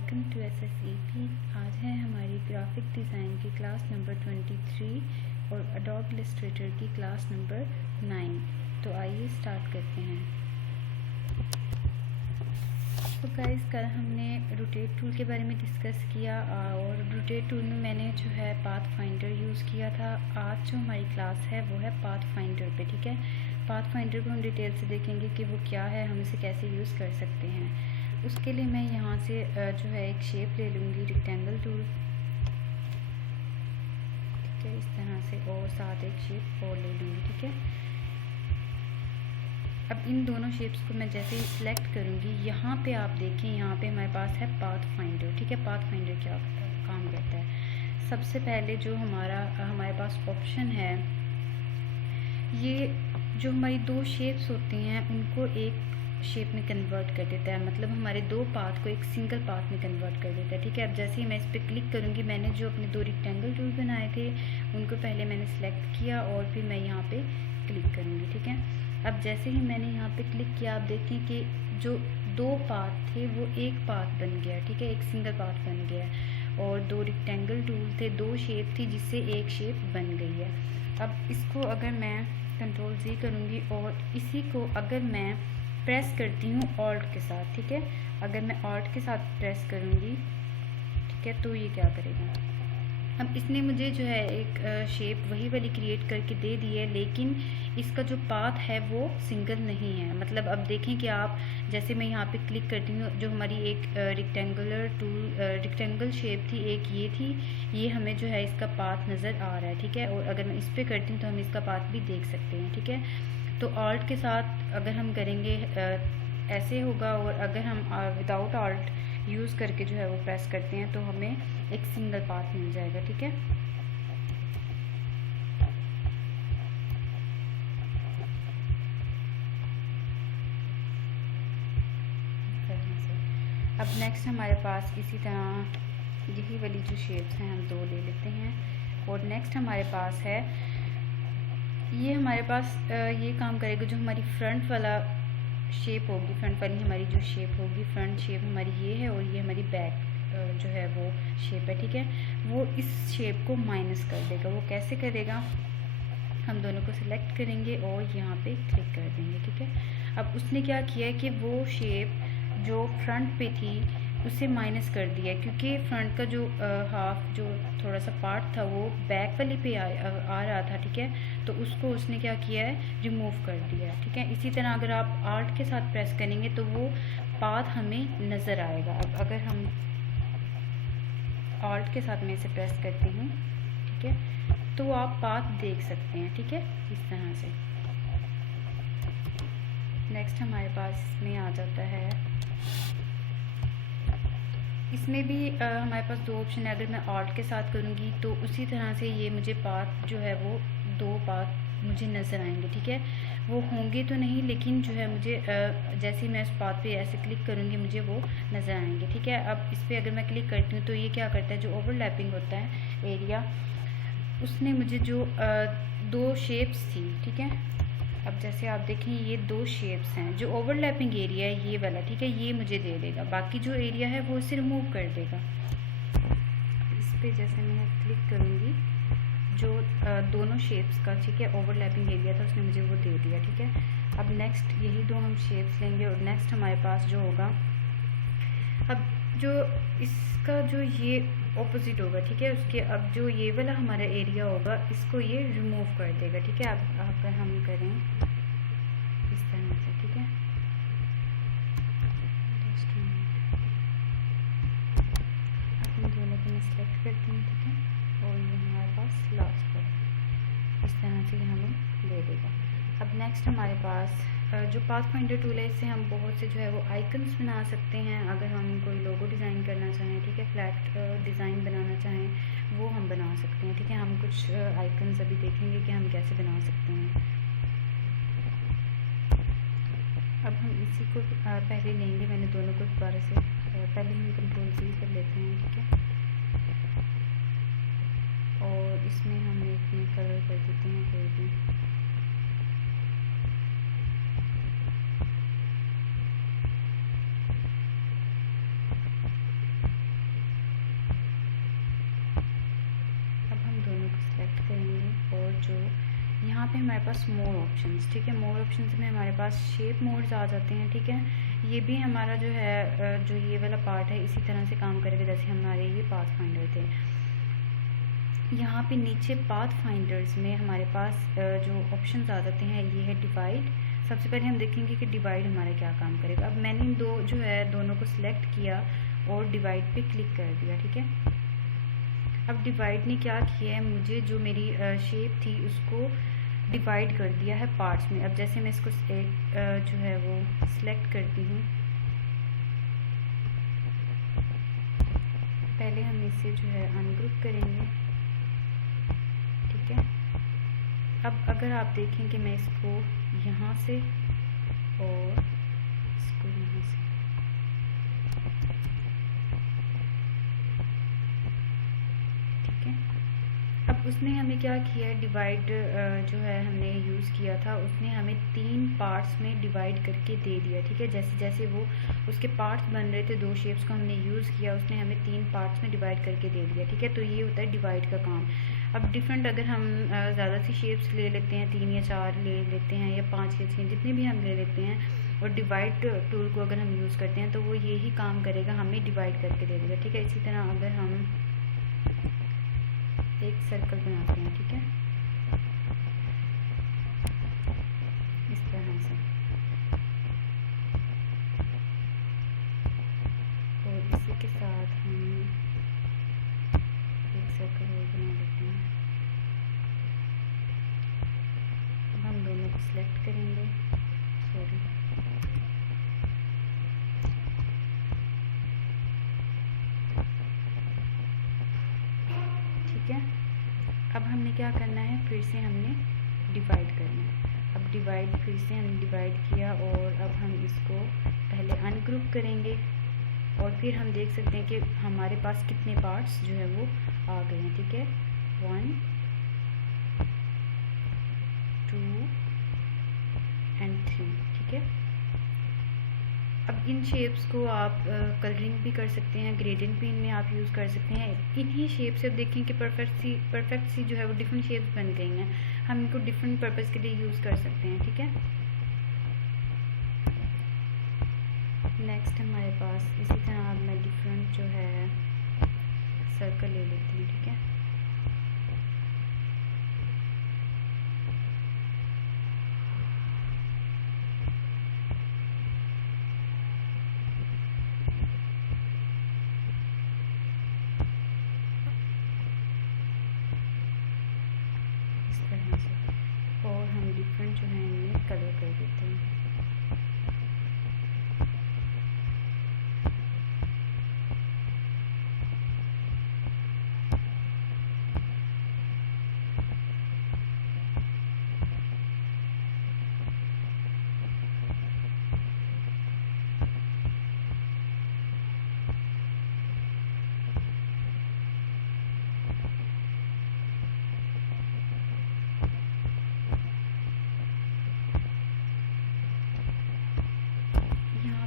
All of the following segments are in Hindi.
Welcome to SSEP। आज है हमारी ग्राफिक डिज़ाइन की क्लास नंबर 23 और एडोब इलस्ट्रेटर की क्लास नंबर 9। तो आइए स्टार्ट करते हैं। तो गाइस, कल हमने रोटेट टूल के बारे में डिस्कस किया और रोटेट टूल में मैंने जो है पाथ फाइंडर यूज़ किया था। आज जो हमारी क्लास है वो है पाथ फाइंडर पे। ठीक है, पाथ फाइंडर को हम डिटेल से देखेंगे कि वो क्या है, हम इसे कैसे यूज़ कर सकते हैं। उसके लिए मैं यहाँ से जो है एक शेप ले लूँगी, रेक्टेंगल टूल। ठीक है, इस तरह से, और साथ एक शेप और ले लूँगी। ठीक है, अब इन दोनों शेप्स को मैं जैसे ही सिलेक्ट करूँगी, यहाँ पे आप देखें, यहाँ पे हमारे पास है पाथ फाइंडर। ठीक है, पाथ फाइंडर क्या काम करता है? सबसे पहले जो हमारे पास ऑप्शन है, ये जो हमारी दो शेप्स होती हैं उनको एक शेप में कन्वर्ट कर देता है, मतलब हमारे दो पाथ को एक सिंगल पाथ में कन्वर्ट कर देता है। ठीक है, अब जैसे ही मैं इस पर क्लिक करूँगी, मैंने जो अपने दो रेक्टेंगल टूल बनाए थे उनको पहले मैंने सेलेक्ट किया और फिर मैं यहाँ पे क्लिक करूँगी। ठीक है, अब जैसे ही मैंने यहाँ पे क्लिक किया, आप देखें कि जो दो पाथ थे वो एक पाथ बन गया। ठीक है, एक सिंगल पाथ बन गया, और दो रेक्टेंगल टूल थे, दो शेप थी जिससे एक शेप बन गई है। अब इसको अगर मैं कंट्रोल Z करूँगी और इसी को अगर मैं प्रेस करती हूँ ऑल्ट के साथ, ठीक है, अगर मैं ऑल्ट के साथ प्रेस करूँगी, ठीक है, तो ये क्या करेगा? अब इसने मुझे जो है एक शेप वही वाली क्रिएट करके दे दी है, लेकिन इसका जो पाथ है वो सिंगल नहीं है। मतलब अब देखें कि आप, जैसे मैं यहाँ पे क्लिक करती हूँ, जो हमारी एक रेक्टेंगल शेप थी, एक ये थी, ये हमें जो है इसका पाथ नज़र आ रहा है। ठीक है, और अगर मैं इस पर करती हूँ तो हम इसका पाथ भी देख सकते हैं। ठीक है, तो ऑल्ट के साथ अगर हम करेंगे ऐसे होगा, और अगर हम विदाउट ऑल्ट यूज़ करके जो है वो प्रेस करते हैं तो हमें एक सिंगल पाथ मिल जाएगा। ठीक है, अब नेक्स्ट हमारे पास इसी तरह यही वाली जो शेप्स हैं हम दो ले लेते हैं, और नेक्स्ट हमारे पास है ये, हमारे पास ये काम करेगा, जो हमारी फ्रंट वाला शेप होगी, फ्रंट वाली हमारी जो शेप होगी, फ्रंट शेप हमारी ये है, और ये हमारी बैक जो है वो शेप है। ठीक है, वो इस शेप को माइनस कर देगा। वो कैसे करेगा? हम दोनों को सिलेक्ट करेंगे और यहाँ पे क्लिक कर देंगे। ठीक है, अब उसने क्या किया है कि वो शेप जो फ्रंट पे थी उसे माइनस कर दिया, क्योंकि फ्रंट का जो हाफ, जो थोड़ा सा पार्ट था वो बैक वाली पे आ रहा था। ठीक है, तो उसको उसने क्या किया है? रिमूव कर दिया। ठीक है, इसी तरह अगर आप आर्ट के साथ प्रेस करेंगे तो वो पाथ हमें नज़र आएगा। अब अगर हम आर्ट के साथ में इसे प्रेस करते हैं, ठीक है, तो आप पाथ देख सकते हैं। ठीक है, इस तरह से। नेक्स्ट हमारे पास में आ जाता है, इसमें भी हमारे पास दो ऑप्शन है। अगर मैं ऑल्ट के साथ करूँगी तो उसी तरह से ये मुझे पाथ जो है वो दो पाथ मुझे नज़र आएंगे। ठीक है, वो होंगे तो नहीं, लेकिन जो है मुझे जैसे ही मैं उस पाथ पे ऐसे क्लिक करूँगी मुझे वो नज़र आएंगे। ठीक है, अब इस पर अगर मैं क्लिक करती हूँ तो ये क्या करता है, जो ओवरलैपिंग होता है एरिया, उसने मुझे जो दो शेप्स थी, ठीक है, अब जैसे आप देखें ये दो शेप्स हैं, जो ओवरलैपिंग एरिया है ये वाला, ठीक है, ये मुझे दे देगा, बाकी जो एरिया है वो इसे रिमूव कर देगा। इस पर जैसे मैं क्लिक करूँगी, जो दोनों शेप्स का, ठीक है, ओवरलैपिंग एरिया था उसने मुझे वो दे दिया। ठीक है, अब नेक्स्ट यही दो हम शेप्स लेंगे, और नेक्स्ट हमारे पास जो होगा, अब जो इसका जो ये ऑपोजिट होगा, ठीक है, उसके अब जो ये वाला हमारा एरिया होगा इसको ये रिमूव कर देगा। ठीक है, अब अगर हम करें इस तरह से, ठीक है, अपने दोनों को मैं सिलेक्ट करती हूँ। ठीक है, और ये हमारे पास लास्ट पर इस तरह से हमें दे देगा। अब नेक्स्ट हमारे पास जो पाथ फाइंडर टूल है, इससे हम बहुत से जो है वो आइकन्स बना सकते हैं। अगर हम कोई लोगो डिज़ाइन करना चाहें, ठीक है, फ्लैट डिज़ाइन बनाना चाहें, वो हम बना सकते हैं। ठीक है, हम कुछ आइकन्स अभी देखेंगे कि हम कैसे बना सकते हैं। अब हम इसी को पहले लेंगे, मैंने दोनों को दोबारा से पहले हम कंट्रोल Z कर लेते हैं। ठीक है, और इसमें हम एक कलर कर देते हैं कोई भी। पे हमारे पास मोर ऑप्शंस, ठीक है। मोर ऑप्शंस में हमारे पास शेप मोड्स आ जाते हैं, ठीक है। ये भी हमारा जो है जो ये वाला पार्ट है इसी तरह से काम करेगा जैसे हमारे ये पाथ फाइंडर थे। यहाँ पे नीचे पाथ फाइंडर्स में हमारे पास जो ऑप्शंस आ जाते हैं ये है डिवाइड। सबसे पहले हम देखेंगे कि डिवाइड हमारा क्या काम करेगा। अब मैंने इन दोनों को सिलेक्ट किया और डिवाइड पे क्लिक कर दिया, ठीक है। अब डिवाइड ने क्या किया है, मुझे जो मेरी शेप थी उसको डिवाइड कर दिया है पार्ट्स में। अब जैसे मैं इसको जो है वो सिलेक्ट करती हूँ, पहले हम इसे जो है अनग्रुप करेंगे, ठीक है। अब अगर आप देखें कि मैं इसको यहाँ से और इसको यहाँ से, ठीक है। अब उसने हमें क्या किया है, डिवाइड जो है हमने यूज़ किया था उसने हमें 3 पार्ट्स में डिवाइड करके दे दिया, ठीक है। जैसे जैसे वो उसके पार्ट्स बन रहे थे, 2 शेप्स को हमने यूज़ किया, उसने हमें 3 पार्ट्स में डिवाइड करके दे दिया, ठीक है। तो ये होता है डिवाइड का काम। अब डिफरेंट अगर हम ज़्यादा सी शेप्स ले लेते हैं, 3 या 4 ले लेते हैं या 5 या 6 जितने भी हम ले लेते हैं, और डिवाइड टूल को अगर हम यूज़ करते हैं तो वो यही काम करेगा, हमें डिवाइड करके दे देगा, ठीक है। इसी तरह अगर हम एक सर्कल बनाते हैं, ठीक है, इस तरह से, और इसी के साथ हम एक सर्कल और बना लेते हैं। अब हम दोनों को सिलेक्ट करेंगे, सॉरी, ठीक है। अब हमने क्या करना है, फिर से हमने डिवाइड करना है। अब डिवाइड फिर से हमने डिवाइड किया और अब हम इसको पहले अनग्रुप करेंगे और फिर हम देख सकते हैं कि हमारे पास कितने पार्ट्स जो है वो आ गए हैं, ठीक है। 1 2 and 3, ठीक है। अब इन शेप्स को आप कलरिंग भी कर सकते हैं, ग्रेडियंट पेन में आप यूज़ कर सकते हैं। इन्हीं शेप से अब देखें कि परफेक्ट सी जो है वो डिफरेंट शेप्स बन गई हैं, हम इनको डिफरेंट पर्पस के लिए यूज़ कर सकते हैं, ठीक है। नेक्स्ट हमारे पास इसी तरह अब मैं डिफरेंट जो है सर्कल ले लेती हूँ, ठीक है। तरह से, और हम डिफरेंट जो है इनमें कलर कर देते हैं।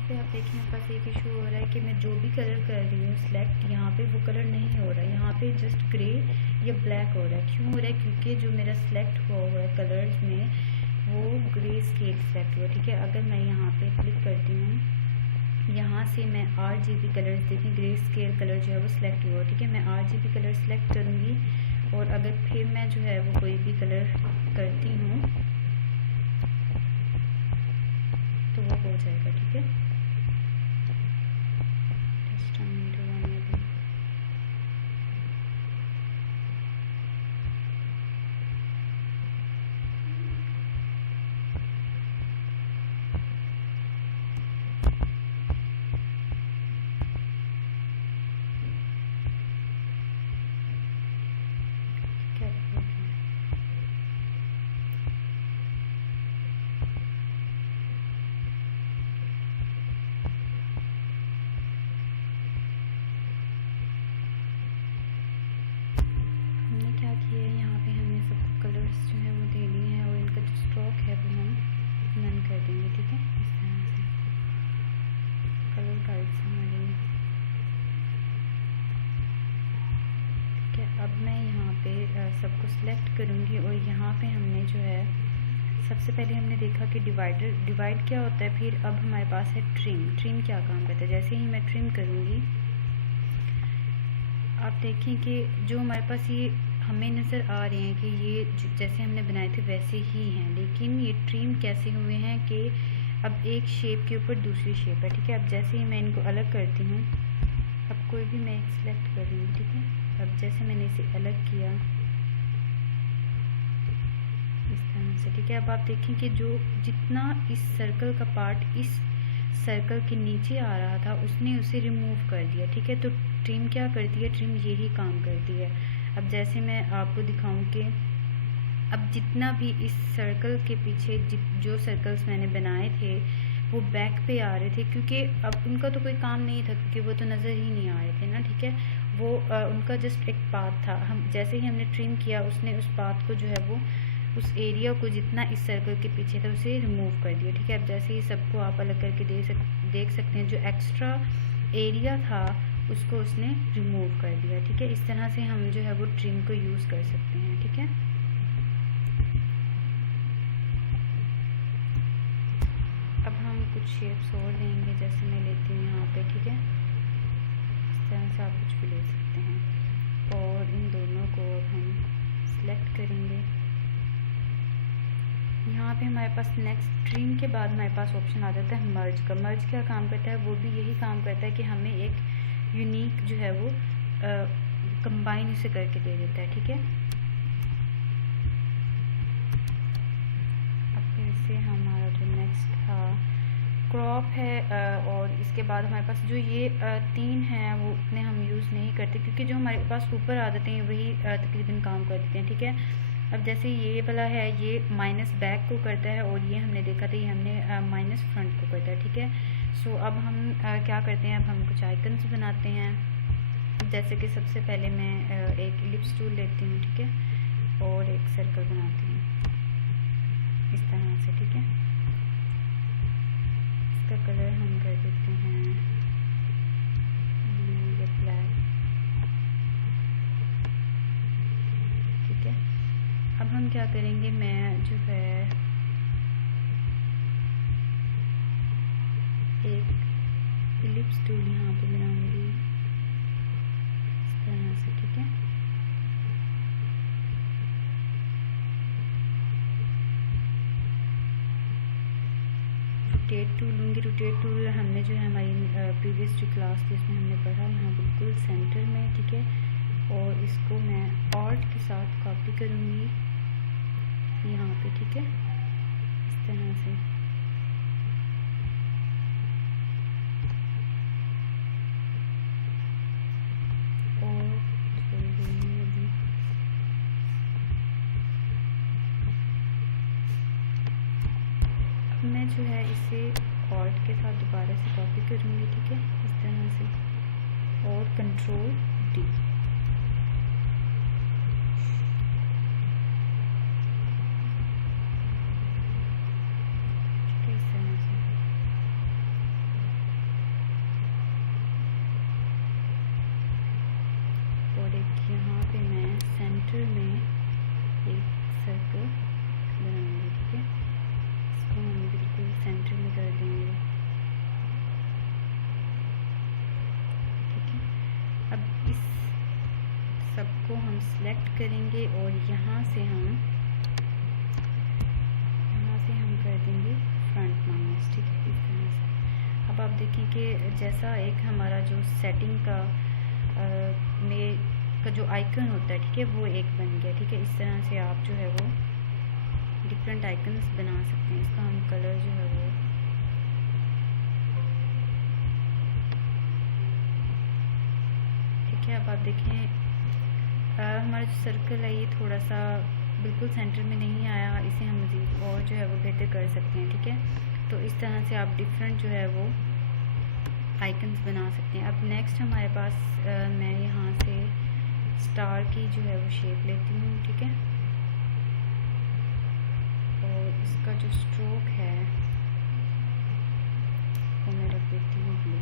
पे आप देखिए मेरे पास एक इशू हो रहा है कि मैं जो भी कलर कर रही हूँ सिलेक्ट, यहाँ पे वो कलर नहीं हो रहा है, यहाँ पे जस्ट ग्रे या ब्लैक हो रहा है। क्यों हो रहा है? क्योंकि जो मेरा सिलेक्ट हुआ है कलर्स में वो ग्रे स्केल सेलेक्ट हुआ, ठीक है। अगर मैं यहाँ पे क्लिक करती हूँ, यहाँ से मैं RGB कलर्स देखें, ग्रे स्केल कलर जो है वो सिलेक्ट हुआ, ठीक है। मैं RGB कलर सेलेक्ट करूँगी और अगर फिर मैं जो है वो कोई भी कलर करती हूँ तो वो हो जाएगा, ठीक है। हमने क्या किया है, यहाँ पे हमने सबको कलर्स जो है वो दे दिए हैं और इनका जो स्ट्रोक है वो हम नन कर देंगे, ठीक है। इस तरह से कलर गाइड्स हमारी, ठीक है। अब मैं यहाँ पे सबको सिलेक्ट करूँगी और यहाँ पे हमने जो है सबसे पहले हमने देखा कि डिवाइड क्या होता है। फिर अब हमारे पास है ट्रिम क्या काम करता है। जैसे ही मैं ट्रिम करूँगी आप देखें कि जो हमारे पास ये हमें नज़र आ रहे हैं कि ये जैसे हमने बनाए थे वैसे ही हैं, लेकिन ये ट्रिम कैसे हुए हैं कि अब एक शेप के ऊपर दूसरी शेप है, ठीक है। अब जैसे ही मैं इनको अलग करती हूँ, अब कोई भी मैं एक सिलेक्ट कर लूँगी, ठीक है। अब जैसे मैंने इसे अलग किया इस तरह से, ठीक है। अब आप देखें कि जो जितना इस सर्कल का पार्ट इस सर्कल के नीचे आ रहा था उसने उसे रिमूव कर दिया, ठीक है। तो ट्रिम क्या करती है, ट्रिम यही काम करती है। अब जैसे मैं आपको दिखाऊं कि अब जितना भी इस सर्कल के पीछे जो सर्कल्स मैंने बनाए थे वो बैक पे आ रहे थे, क्योंकि अब उनका तो कोई काम नहीं था क्योंकि वो तो नज़र ही नहीं आ रहे थे ना, ठीक है। वो उनका जस्ट एक पाथ था। हम जैसे ही हमने ट्रिम किया उसने उस पाथ को जो है वो उस एरिया को जितना इस सर्कल के पीछे था उसे रिमूव कर दिया, ठीक है। अब जैसे ही सबको आप अलग करके देख सकते हैं, जो एक्स्ट्रा एरिया था उसको उसने रिमूव कर दिया, ठीक है। इस तरह से हम जो है वो ट्रिम को यूज़ कर सकते हैं, ठीक है। अब हम कुछ शेप्स और लेंगे, जैसे मैं लेती हूँ यहाँ पे, ठीक है। इस तरह से आप कुछ भी ले सकते हैं और इन दोनों को अब हम सिलेक्ट करेंगे। यहाँ पे हमारे पास नेक्स्ट ट्रिम के बाद हमारे पास ऑप्शन आ जाता है मर्ज का। मर्ज क्या काम करता है, वो भी यही काम करता है कि हमें एक यूनिक जो है वो कंबाइन इसे करके दे देता है, ठीक है। अब फिर से हमारा जो नेक्स्ट था क्रॉप है और इसके बाद हमारे पास जो ये तीन हैं वो उतने हम यूज़ नहीं करते क्योंकि जो हमारे पास ऊपर आ जाते हैं वही तकरीबन काम कर देते हैं, ठीक है। अब जैसे ये वाला है ये माइनस बैक को करता है और ये हमने देखा था ये हमने माइनस फ्रंट को करता है, ठीक है। सो अब हम क्या करते हैं, अब हम कुछ आइकन्स बनाते हैं। जैसे कि सबसे पहले मैं एक इलिप्स टूल लेती हूँ, ठीक है, और एक सर्कल बनाती हूँ इस तरह से, ठीक है। इसका कलर हम कर देते हैं ये ब्लैक, ठीक है। अब हम क्या करेंगे, मैं जो है एक इलिप्स टूल यहाँ पे बनाऊंगी इस तरह से, ठीक है। रोटेट टूल लूँगी। रोटेट टूल हमने जो है हमारी प्रीवियस जो क्लास थी उसमें हमने पढ़ा, यहाँ बिल्कुल सेंटर में, ठीक है। और इसको मैं ऑल्ट के साथ कॉपी करूँगी यहाँ पे, ठीक है, इस तरह से। और छोड़ दूँगी अभी। अब मैं जो है इसे ऑल्ट के साथ दोबारा से कॉपी करूँगी, ठीक है, इस तरह से, और कंट्रोल डी। यहाँ पे मैं सेंटर में एक सर्कल बनाऊंगी, ठीक है। इसको हम बिल्कुल सेंटर में कर देंगे, ठीक है। अब इस सबको हम सिलेक्ट करेंगे और यहाँ से हम कर देंगे फ्रंट माइनस, ठीक है, इस तरह से। अब आप देखें कि जैसा एक हमारा जो सेटिंग का जो आइकन होता है, ठीक है, वो एक बन गया, ठीक है। इस तरह से आप जो है वो डिफरेंट आइकन्स बना सकते हैं। इसका हम कलर जो है वो ठीक है। अब आप देखें हमारा जो सर्कल है ये थोड़ा सा बिल्कुल सेंटर में नहीं आया, इसे हम मज़ीद और जो है वो बेहतर कर सकते हैं, ठीक है। तो इस तरह से आप डिफरेंट जो है वो आइकन्स बना सकते हैं। अब नेक्स्ट हमारे पास मैं यहाँ से स्टार की जो है वो शेप लेती हूँ, ठीक है, और इसका जो स्ट्रोक है वो मैं रख देती हूँ ब्लू।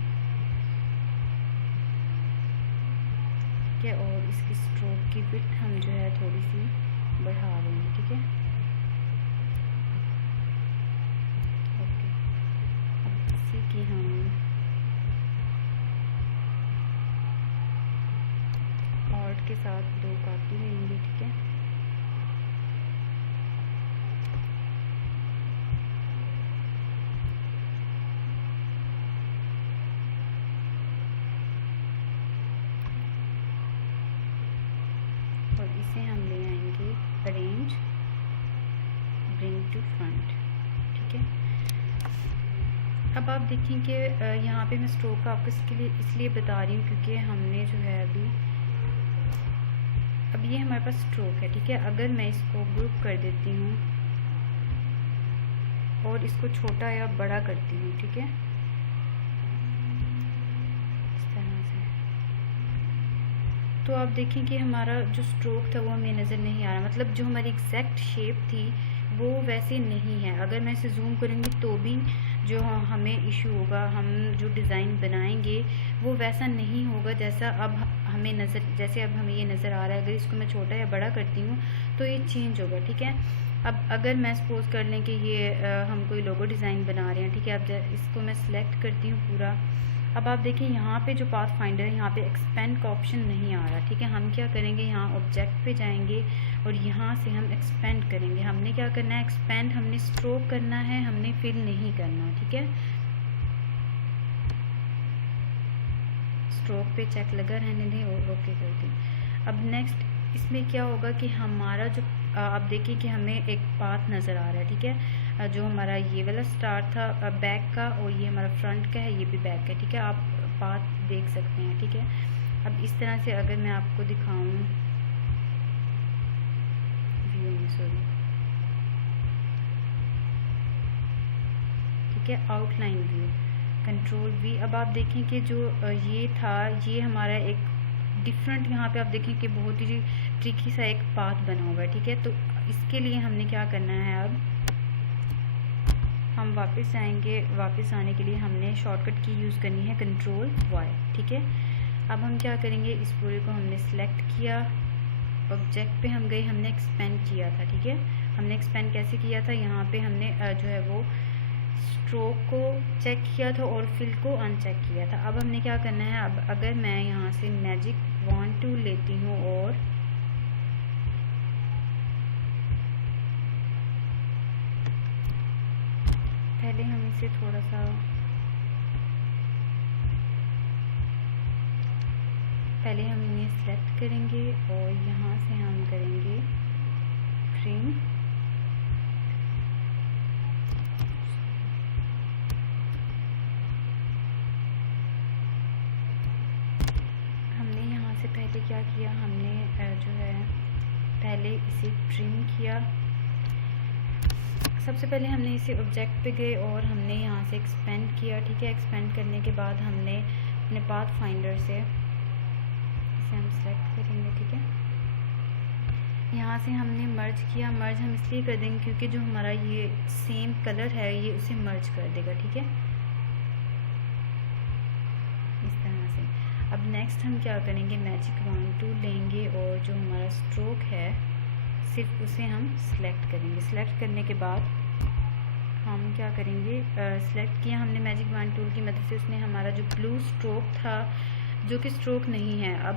ठीक है। और इसकी स्ट्रोक की विड्थ हम जो है थोड़ी सी बढ़ा देंगे, ठीक है। ओके, अब इसी की हम ऑल्ट के साथ 2 कॉपी लेंगे, ठीक है। और इसे हम ले आएंगे अरेंज ब्रिंग टू फ्रंट, ठीक है। अब आप देखें कि यहाँ पे मैं स्ट्रोक आपको इसलिए बता रही हूँ क्योंकि हमने जो है अब ये हमारे पास स्ट्रोक है, ठीक है। अगर मैं इसको ग्रुप कर देती हूँ और इसको छोटा या बड़ा करती हूँ, ठीक है, इस तरह से, तो आप देखें कि हमारा जो स्ट्रोक था वो हमें नज़र नहीं आ रहा, मतलब जो हमारी एग्जैक्ट शेप थी वो वैसे नहीं है। अगर मैं इसे जूम करूँगी तो भी जो हमें इशू होगा, हम जो डिज़ाइन बनाएंगे वो वैसा नहीं होगा जैसा अब हमें जैसे अब हमें ये नज़र आ रहा है। अगर इसको मैं छोटा या बड़ा करती हूँ तो ये चेंज होगा, ठीक है। अब अगर मैं सपोज़ कर लें कि ये हम कोई लोगो डिज़ाइन बना रहे हैं, ठीक है। अब इसको मैं सिलेक्ट करती हूँ पूरा। अब आप देखिए यहाँ पे जो पाथ फाइंडर है यहाँ पे एक्सपेंड का ऑप्शन नहीं आ रहा, ठीक है। हम क्या करेंगे, यहाँ ऑब्जेक्ट पे जाएंगे और यहाँ से हम एक्सपेंड करेंगे। हमने क्या करना है, एक्सपेंड हमने स्ट्रोक करना है, हमने फिल नहीं करना, ठीक है। स्ट्रोक पे चेक लगा रहने दें और ओके कर दें। अब नेक्स्ट इसमें क्या होगा कि हमारा जो आप देखिए कि हमें एक पाथ नज़र आ रहा है, ठीक है। जो हमारा ये वाला स्टार्ट था बैक का और ये हमारा फ्रंट का है, ये भी बैक है, ठीक है। आप पाथ देख सकते हैं, ठीक है। अब इस तरह से अगर मैं आपको दिखाऊं व्यू में, सॉरी, ठीक है, आउटलाइन व्यू, कंट्रोल वी। अब आप देखें कि जो ये था ये हमारा एक डिफरेंट, यहाँ पे आप देखें कि बहुत ही ट्रिकी सा एक पाथ बना हुआ है, ठीक है। तो इसके लिए हमने क्या करना है, अब हम वापस आएंगे। वापस आने के लिए हमने शॉर्टकट की यूज़ करनी है कंट्रोल वाई, ठीक है। अब हम क्या करेंगे, इस पूरे को हमने सेलेक्ट किया, ऑब्जेक्ट पे हम गए, हमने एक्सपेंड किया था, ठीक है। हमने एक्सपेंड कैसे किया था, यहाँ पे हमने जो है वो स्ट्रोक को चेक किया था और फिल को अनचेक किया था। अब हमने क्या करना है, अब अगर मैं यहाँ से मैजिक वॉन्ड टूल लेती हूँ और पहले हम इसे थोड़ा सा हम इन्हें सेलेक्ट करेंगे और यहाँ से हम करेंगे ट्रिम, पहले क्या किया हमने जो है पहले इसे ट्रिम किया। सबसे पहले हमने इसे ऑब्जेक्ट पे गए और हमने यहाँ से एक्सपेंड किया, ठीक है। एक्सपेंड करने के बाद हमने अपने पाथ फाइंडर से इसे हम सेलेक्ट करेंगे, ठीक है। यहाँ से हमने मर्ज किया। मर्ज हम इसलिए कर देंगे क्योंकि जो हमारा ये सेम कलर है ये उसे मर्ज कर देगा, ठीक है, इस तरह से। अब नेक्स्ट हम क्या करेंगे, मैजिक वॉन्ड टूल लेंगे और जो हमारा स्ट्रोक है सिर्फ उसे हम सिलेक्ट करेंगे। सिलेक्ट करने के बाद हम क्या करेंगे, सिलेक्ट किया हमने मैजिक वॉन्ड टूल की मदद से, उसने हमारा जो ब्लू स्ट्रोक था जो कि स्ट्रोक नहीं है, अब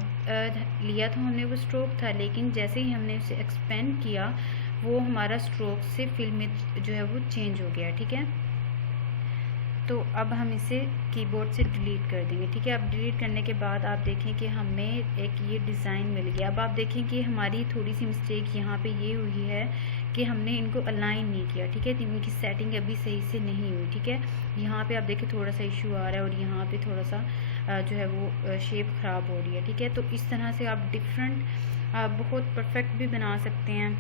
लिया तो हमने वो स्ट्रोक था, लेकिन जैसे ही हमने उसे एक्सपेंड किया वो हमारा स्ट्रोक से फिल में जो है वो चेंज हो गया, ठीक है। तो अब हम इसे कीबोर्ड से डिलीट कर देंगे, ठीक है। अब डिलीट करने के बाद आप देखें कि हमें एक ये डिज़ाइन मिल गया। अब आप देखें कि हमारी थोड़ी सी मिस्टेक यहाँ पे ये हुई है कि हमने इनको अलाइन नहीं किया, ठीक है। तो इनकी सेटिंग अभी सही से नहीं हुई, ठीक है। यहाँ पे आप देखें थोड़ा सा इशू आ रहा है और यहाँ पे थोड़ा सा जो है वो शेप ख़राब हो रही है, ठीक है। तो इस तरह से आप डिफरेंट बहुत परफेक्ट भी बना सकते हैं।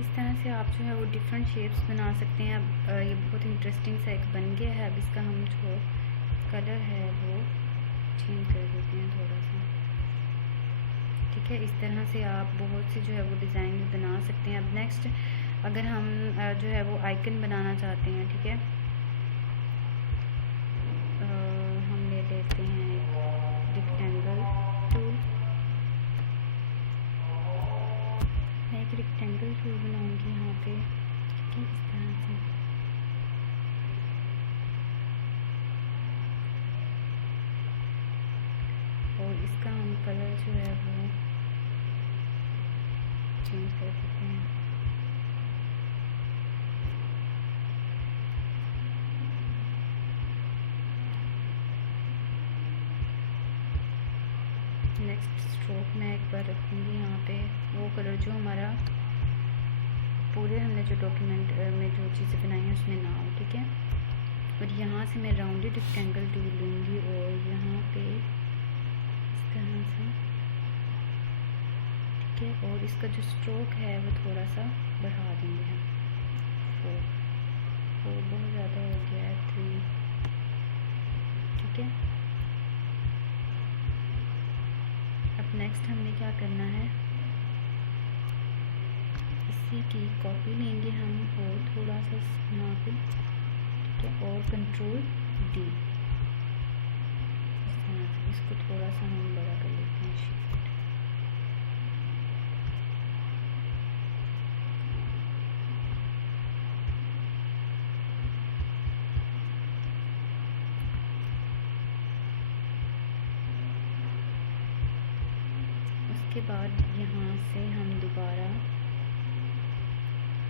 इस तरह से आप जो है वो डिफरेंट शेप्स बना सकते हैं। अब ये बहुत इंटरेस्टिंग सा एक बन गया है। अब इसका हम जो कलर है वो चेंज कर देते हैं थोड़ा सा, ठीक है। इस तरह से आप बहुत से जो है वो डिज़ाइन बना सकते हैं। अब नेक्स्ट अगर हम जो है वो आइकन बनाना चाहते हैं, ठीक है, हम ले लेते हैं रेक्टेंगल टूल, इसका हम कलर जो है वो चेंज कर सकते हैं। नेक्स्ट स्ट्रोक मैं एक बार रखूँगी यहाँ पे वो कलर जो हमारा पूरे हमने जो डॉक्यूमेंट में जो चीज़ें बनाई हैं उसमें ना हो, ठीक है। और यहाँ से मैं राउंडेड रेक्टेंगल टूल लूँगी और यहाँ पे इस तरह से, ठीक है। और इसका जो स्ट्रोक है वो थोड़ा सा बढ़ा देंगे हम, 4 बहुत ज़्यादा हो गया है, 3, ठीक है। अब नेक्स्ट हमने क्या करना है, इसी की कॉपी लेंगे हम और थोड़ा सा यहाँ पे, ठीक है, और कंट्रोल D, इस तरह से इसको थोड़ा सा हम बड़ा कर लेते हैं, शिफ्ट। उसके बाद यहाँ से हम दोबारा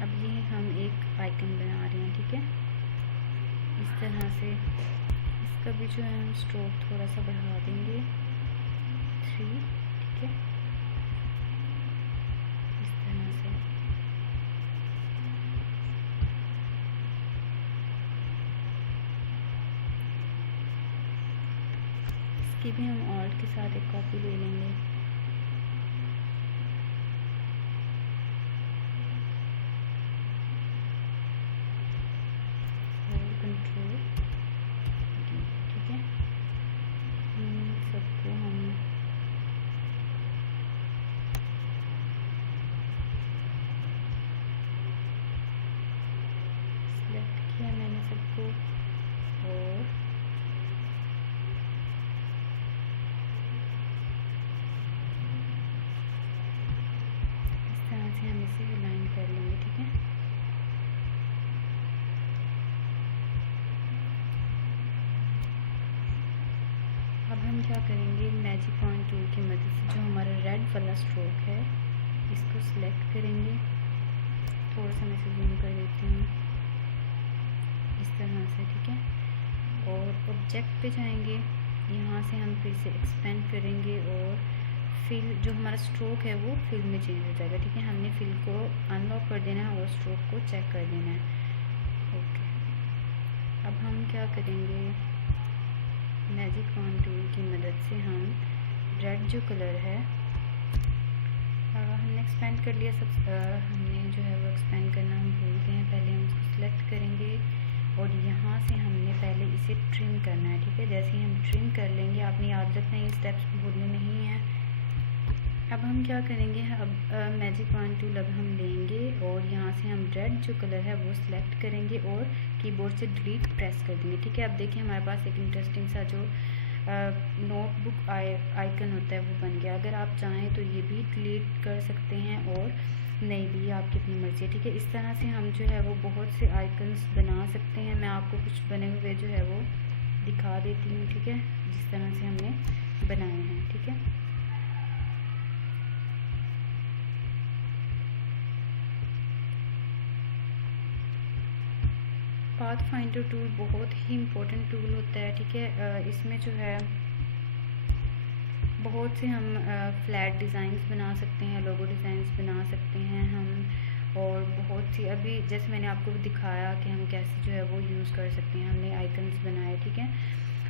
अब ये हम एक आइकन बना रहे हैं, ठीक है। इस तरह से इसका भी जो है हम स्ट्रोक थोड़ा सा बढ़ा देंगे, 3, ठीक है, इस तरह से। इसकी भी हम ऑल्ट के साथ एक कॉपी ले लेंगे। कंट्रोल D, ठीक है। सबको हम सिलेक्ट किया मैंने सबको और इस तरह से हम इसे अलाइन कर लेंगे, ठीक है। अब हम क्या करेंगे, मैजिक पॉइंट टूल की मदद से जो हमारा रेड वाला स्ट्रोक है इसको सिलेक्ट करेंगे। थोड़ा सा मैं इसे जूम कर देती हूँ, इस तरह से, ठीक है। और ऑब्जेक्ट पे जाएंगे, यहाँ से हम फिर से एक्सपेंड करेंगे और फिल जो हमारा स्ट्रोक है वो फिल में चेंज हो जाएगा, ठीक है। हमने फिल को अनलॉक कर देना है और स्ट्रोक को चेक कर देना है, ओके। अब हम क्या करेंगे, मैजिक पॉइंट टूल की मदद से हम रेड जो कलर है हमने एक्सपेंड कर लिया, सब हमने जो है वो एक्सपेंड करना हम भूल गए हैं। पहले हम इसको सिलेक्ट करेंगे और यहाँ से हमने पहले इसे ट्रिम करना है, ठीक है। जैसे ही हम ट्रिम कर लेंगे, आपने याद रखना है ये स्टेप्स भूलने नहीं हैं। अब हम क्या करेंगे, अब मैजिक पॉइंट टूल अब हम लेंगे और यहाँ से हम रेड जो कलर है वो सिलेक्ट करेंगे और कीबोर्ड से डिलीट प्रेस कर देंगे, ठीक है। अब देखिए हमारे पास एक इंटरेस्टिंग सा जो नोटबुक आइकन होता है वो बन गया। अगर आप चाहें तो ये भी डिलीट कर सकते हैं और नहीं भी, आपकी अपनी मर्ज़ी है, ठीक है। इस तरह से हम जो है वो बहुत से आइकन्स बना सकते हैं। मैं आपको कुछ बने हुए जो है वो दिखा देती हूँ, ठीक है, जिस तरह से हमने बनाए हैं, ठीक है। पाथ फाइंडर टूल बहुत ही इम्पोर्टेंट टूल होता है, ठीक है। इसमें जो है बहुत से हम फ्लैट डिज़ाइंस बना सकते हैं, लोगो डिज़ाइंस बना सकते हैं हम, और बहुत सी अभी जैसे मैंने आपको दिखाया कि हम कैसे जो है वो यूज़ कर सकते हैं। हमने आइकन्स बनाए, ठीक है।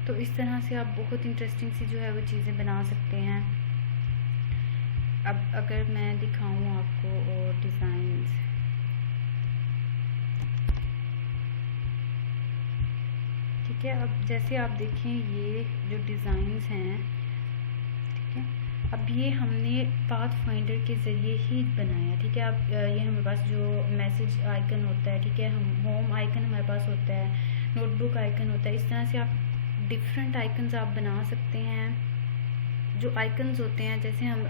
तो इस तरह से आप बहुत इंटरेस्टिंग सी जो है वो चीज़ें बना सकते हैं। अब अगर मैं दिखाऊँ आपको और डिज़ाइंस, ठीक है। अब जैसे आप देखें ये जो डिज़ाइंस हैं, ठीक है, अब ये हमने पाथ फाइंडर के ज़रिए ही बनाया, ठीक है। अब ये हमारे पास जो मैसेज आइकन होता है, ठीक है, हम होम आइकन हमारे पास होता है, नोटबुक आइकन होता है। इस तरह से आप डिफरेंट आइकन्स आप बना सकते हैं। जो आइकन्स होते हैं, जैसे हम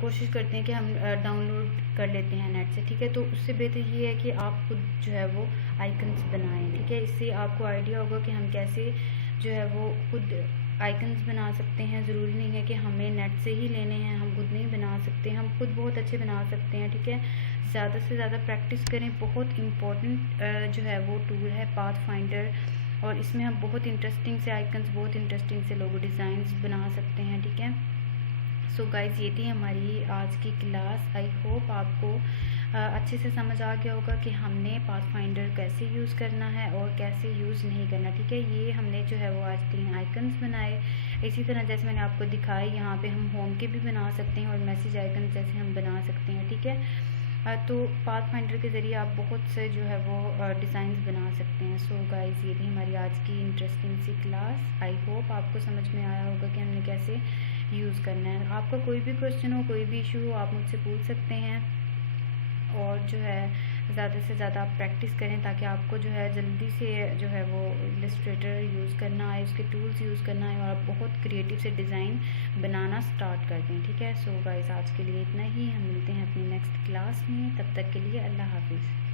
कोशिश करते हैं कि हम डाउनलोड कर लेते हैं नेट से, ठीक है, तो उससे बेहतर ये है कि आप खुद जो है वो आइकन्स बनाएं, ठीक है। इससे आपको आइडिया होगा कि हम कैसे जो है वो खुद आइकन्स बना सकते हैं। ज़रूरी नहीं है कि हमें नेट से ही लेने हैं, हम खुद नहीं बना सकते, हम खुद बहुत अच्छे बना सकते हैं, ठीक है। ज़्यादा से ज़्यादा प्रैक्टिस करें। बहुत इम्पोर्टेंट जो है वो टूल है पाथ फाइंडर, और इसमें हम बहुत इंटरेस्टिंग से आइकन्स, बहुत इंटरेस्टिंग से लोगो डिज़ाइंस बना सकते हैं, ठीक है। सो गाइज़, ये थी हमारी आज की क्लास। आई होप आपको अच्छे से समझ आ गया होगा कि हमने पाथ फाइंडर कैसे यूज़ करना है और कैसे यूज़ नहीं करना, ठीक है। ये हमने जो है वो आज 3 आइकन्स बनाए। इसी तरह जैसे मैंने आपको दिखाए, यहाँ पे हम होम के भी बना सकते हैं और मैसेज आइकन जैसे हम बना सकते हैं, ठीक है। तो पाथ फाइंडर के ज़रिए आप बहुत से जो है वो डिज़ाइंस बना सकते हैं। सो गाइज़, ये थी हमारी आज की इंटरेस्टिंग सी क्लास। आई होप आपको समझ में आया होगा कि हमने कैसे यूज़ करना है। आपका कोई भी क्वेश्चन हो, कोई भी इशू हो, आप मुझसे पूछ सकते हैं। और जो है ज़्यादा से ज़्यादा आप प्रैक्टिस करें ताकि आपको जो है जल्दी से जो है वो इलस्ट्रेटर यूज़ करना आए, उसके टूल्स यूज़ करना आए और आप बहुत क्रिएटिव से डिज़ाइन बनाना स्टार्ट कर दें, ठीक है। सो गाइस, आज के लिए इतना ही। हम मिलते हैं अपनी नेक्स्ट क्लास में, तब तक के लिए अल्लाह हाफिज़।